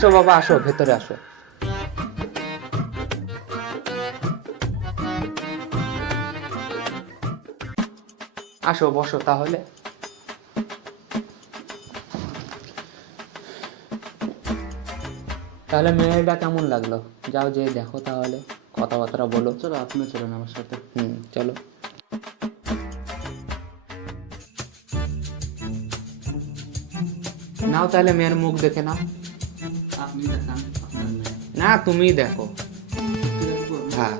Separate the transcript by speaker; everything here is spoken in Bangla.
Speaker 1: আসো বাবা আসো ভেতরে আসো। আসো বসো তাহলে। তাহলে মেয়েটা কেমন লাগল? যাও যে দেখো তাহলে কথাবার্তা বলো।
Speaker 2: চলো আপনিও চলেন আমার সাথে।
Speaker 1: হুম চলো। নাও তাহলে মেয়ের মুখ দেখে নাও।
Speaker 2: আপনি দেখান
Speaker 1: না তুমি দেখো। হ্যাঁ।